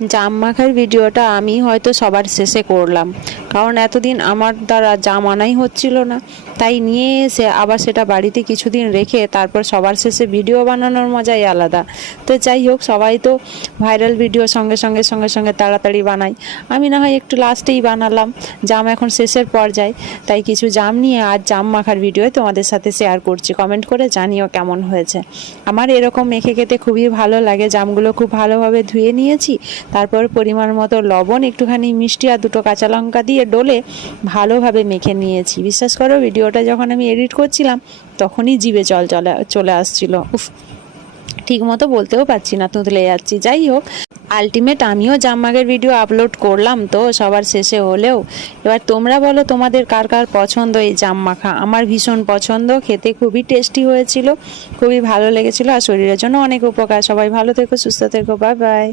জাম মাখার ভিডিওটা আমি হয়তো সবার শেষে করলাম, কারণ এতদিন আমার দ্বারা জাম আনাই হচ্ছিল না। তাই নিয়ে এসে আবার সেটা বাড়িতে কিছুদিন রেখে তারপর সবার শেষে ভিডিও বানানোর মজাই আলাদা। তো যাই হোক, সবাই তো ভাইরাল ভিডিও সঙ্গে সঙ্গে সঙ্গে সঙ্গে তাড়াতাড়ি বানাই, আমি না হয় একটু লাস্টেই বানালাম। জাম এখন শেষের পর্যায়ে, তাই কিছু জাম নিয়ে আজ জাম মাখার ভিডিও তোমাদের সাথে শেয়ার করছি। কমেন্ট করে জানিও কেমন হয়েছে। আমার এরকম মেখে খেতে খুবই ভালো লাগে। জামগুলো খুব ভালোভাবে ধুয়ে নিয়েছি, তারপর পরিমাণ মতো লবণ, একটুখানি মিষ্টি আর দুটো কাঁচা লঙ্কা দিয়ে ডলে ভালোভাবে মেখে নিয়েছি। বিশ্বাস করো, ভিডিওটা যখন আমি এডিট করছিলাম তখনই জিভে জল চলে আসছিল। উফ, ঠিক মতো বলতেও পারছি না, তুতলে যাচ্ছি। যাই হোক, আলটিমেট আমিও জাম মাখের ভিডিও আপলোড করলাম তো সবার শেষে হলেও। এবার তোমরা বলো তোমাদের কার কার পছন্দ এই জাম মাখা। আমার ভীষণ পছন্দ, খেতে খুবই টেস্টি হয়েছিল, খুবই ভালো লেগেছিল আর শরীরের জন্য অনেক উপকার। সবাই ভালো থেকো, সুস্থ থেকো, বাই বাই।